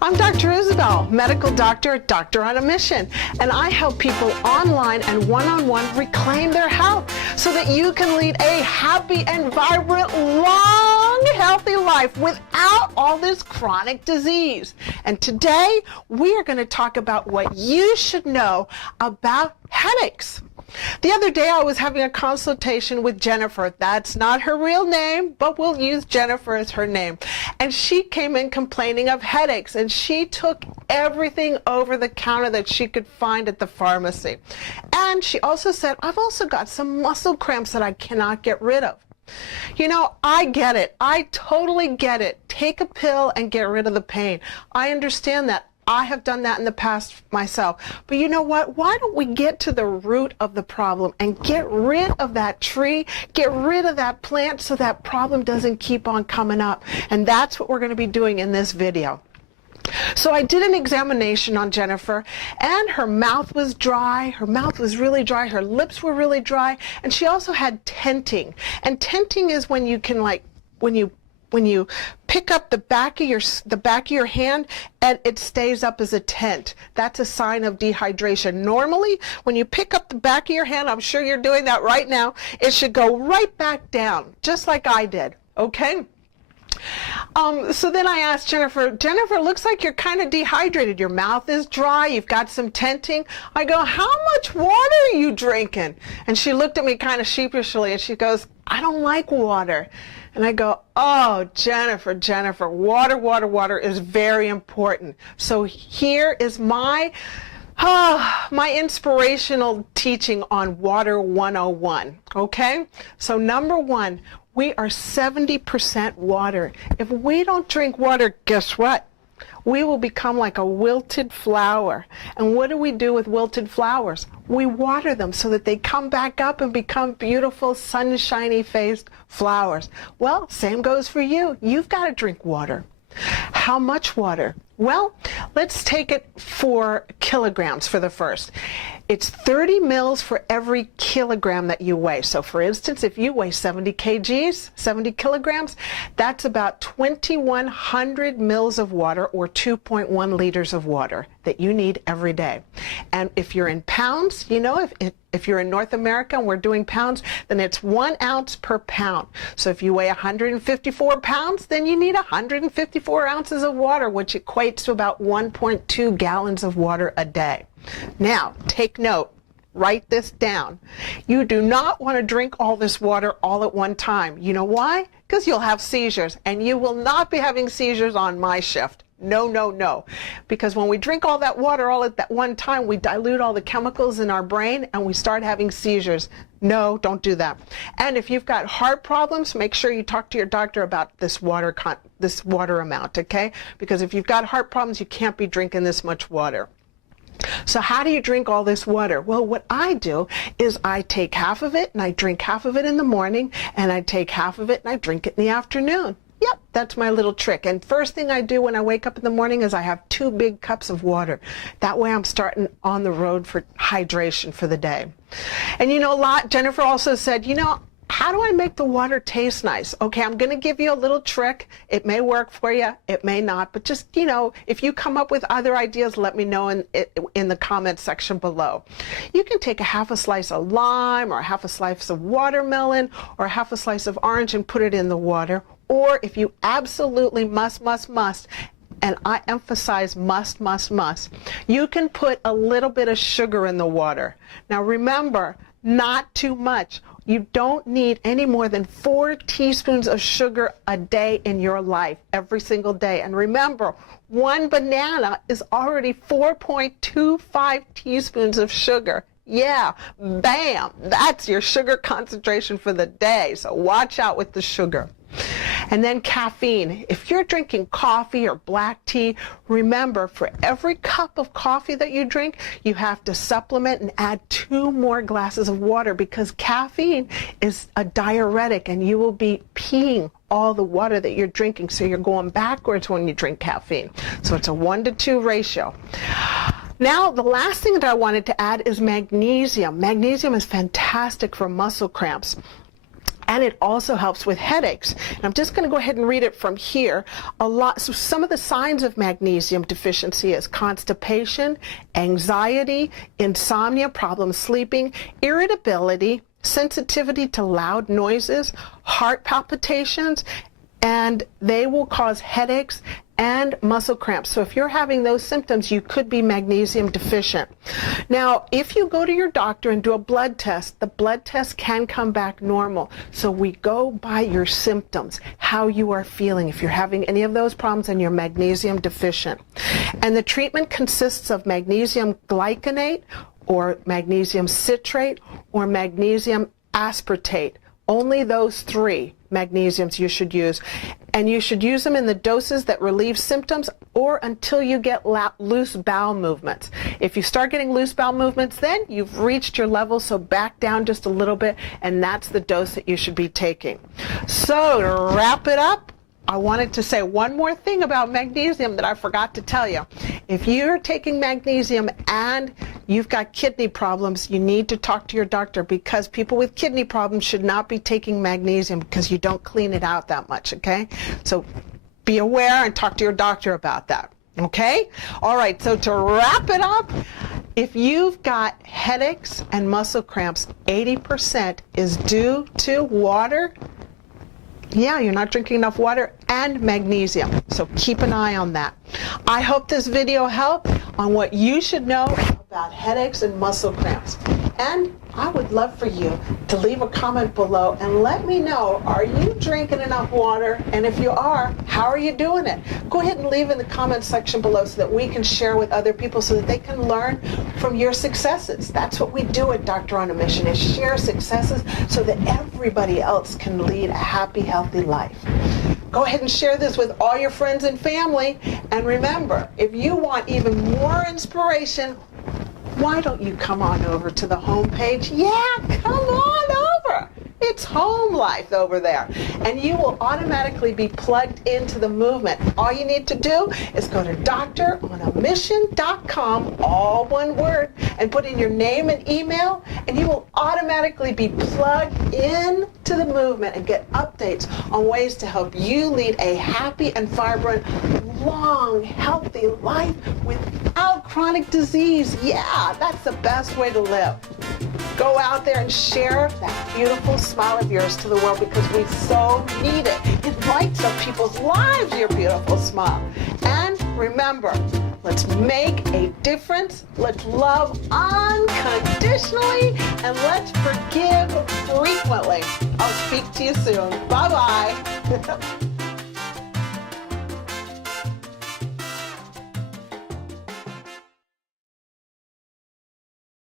I'm Dr. Isabel, medical doctor at Doctor on a Mission, and I help people online and one-on-one reclaim their health so that you can lead a happy and vibrant, long, healthy life without all this chronic disease. And today, we are going to talk about what you should know about headaches. The other day I was having a consultation with Jennifer. That's not her real name, but we'll use Jennifer as her name. And she came in complaining of headaches, and she took everything over the counter that she could find at the pharmacy. And she also said, I've also got some muscle cramps that I cannot get rid of. You know, I get it. I totally get it. Take a pill and get rid of the pain. I understand that. I have done that in the past myself. But you know what? Why don't we get to the root of the problem and get rid of that tree, get rid of that plant so that problem doesn't keep on coming up. And that's what we're going to be doing in this video. So I did an examination on Jennifer, and her mouth was dry. Her mouth was really dry. Her lips were really dry. And she also had tenting. And tenting is when you can, like, when you pick up the back of your hand and it stays up as a tent. That's a sign of dehydration. Normally, when you pick up the back of your hand, I'm sure you're doing that right now, it should go right back down, just like I did, okay? So then I asked Jennifer, looks like you're kind of dehydrated. Your mouth is dry. You've got some tenting. I go, how much water are you drinking? And she looked at me kind of sheepishly and she goes, I don't like water. And I go, oh, Jennifer, water is very important. So here is my inspirational teaching on Water 101, okay? So number one, we are 70% water. If we don't drink water, guess what? We will become like a wilted flower. And what do we do with wilted flowers? We water them so that they come back up and become beautiful, sunshiny faced flowers. Well, same goes for you. You've got to drink water. How much water? Well, let's take it for kilograms for the first. It's 30 mils for every kilogram that you weigh. So for instance, if you weigh 70 kgs, 70 kilograms, that's about 2,100 mils of water, or 2.1 liters of water that you need every day. And if you're in pounds, you know, if you're in North America and we're doing pounds, then it's 1 ounce per pound. So if you weigh 154 pounds, then you need 154 ounces of water, which equates to about 1.2 gallons of water a day. Now, take note. Write this down. You do not want to drink all this water all at one time. You know why? Because you'll have seizures, and you will not be having seizures on my shift. No, no, no. Because when we drink all that water all at that one time, we dilute all the chemicals in our brain and we start having seizures. No, don't do that. And if you've got heart problems, make sure you talk to your doctor about this water amount, okay? Because if you've got heart problems, you can't be drinking this much water. So how do you drink all this water? Well, what I do is I take half of it and I drink half of it in the morning, and I take half of it and I drink it in the afternoon. Yep, that's my little trick. And first thing I do when I wake up in the morning is I have 2 big cups of water. That way I'm starting on the road for hydration for the day. And you know, Jennifer also said, you know, how do I make the water taste nice? Okay, I'm going to give you a little trick. It may work for you, it may not, but just, you know, if you come up with other ideas, let me know in the comment section below. You can take a half a slice of lime, or a half a slice of watermelon, or a half a slice of orange and put it in the water. Or if you absolutely must, and I emphasize must, you can put a little bit of sugar in the water. Now remember, not too much. You don't need any more than 4 teaspoons of sugar a day in your life, every single day. And remember, 1 banana is already 4.25 teaspoons of sugar. Yeah, bam, that's your sugar concentration for the day. So watch out with the sugar. And then caffeine. If you're drinking coffee or black tea, remember, for every cup of coffee that you drink, you have to supplement and add 2 more glasses of water, because caffeine is a diuretic and you will be peeing all the water that you're drinking. So you're going backwards when you drink caffeine. So it's a 1-to-2 ratio. Now, the last thing that I wanted to add is magnesium. Magnesium is fantastic for muscle cramps. And it also helps with headaches. And I'm just going to go ahead and read it from here. So some of the signs of magnesium deficiency is constipation, anxiety, insomnia, problems sleeping, irritability, sensitivity to loud noises, heart palpitations, and they will cause headaches and muscle cramps. So if you're having those symptoms, you could be magnesium deficient. Now, if you go to your doctor and do a blood test, the blood test can come back normal. So we go by your symptoms, how you are feeling, if you're having any of those problems and you're magnesium deficient. And the treatment consists of magnesium glycinate or magnesium citrate or magnesium aspartate. Only those 3 magnesiums you should use. And you should use them in the doses that relieve symptoms or until you get loose bowel movements. If you start getting loose bowel movements, then you've reached your level, so back down just a little bit, and that's the dose that you should be taking. So to wrap it up, I wanted to say one more thing about magnesium that I forgot to tell you. If you're taking magnesium and you've got kidney problems, you need to talk to your doctor, because people with kidney problems should not be taking magnesium because you don't clean it out that much, okay? So be aware and talk to your doctor about that, okay? All right, so to wrap it up, if you've got headaches and muscle cramps, 80% is due to water. Yeah, you're not drinking enough water and magnesium. So keep an eye on that. I hope this video helped on what you should know about headaches and muscle cramps. And I would love for you to leave a comment below and let me know, are you drinking enough water? And if you are, how are you doing it? Go ahead and leave in the comment section below so that we can share with other people so that they can learn from your successes. That's what we do at Doctor on a Mission, is share successes so that everybody else can lead a happy, healthy life. Go ahead and share this with all your friends and family. And remember, if you want even more inspiration, why don't you come on over to the home page? Yeah, come on over. It's home life over there. And you will automatically be plugged into the movement. All you need to do is go to doctoronamission.com, all one word, and put in your name and email, and you will automatically be plugged in to the movement and get updates on ways to help you lead a happy and vibrant, long, healthy life without chronic disease. Yeah, that's the best way to live. Go out there and share that beautiful smile of yours to the world, because we so need it. It lights up people's lives, your beautiful smile. And remember, let's make a difference. Let's love unconditionally, and let's forgive frequently. I'll speak to you soon. Bye-bye.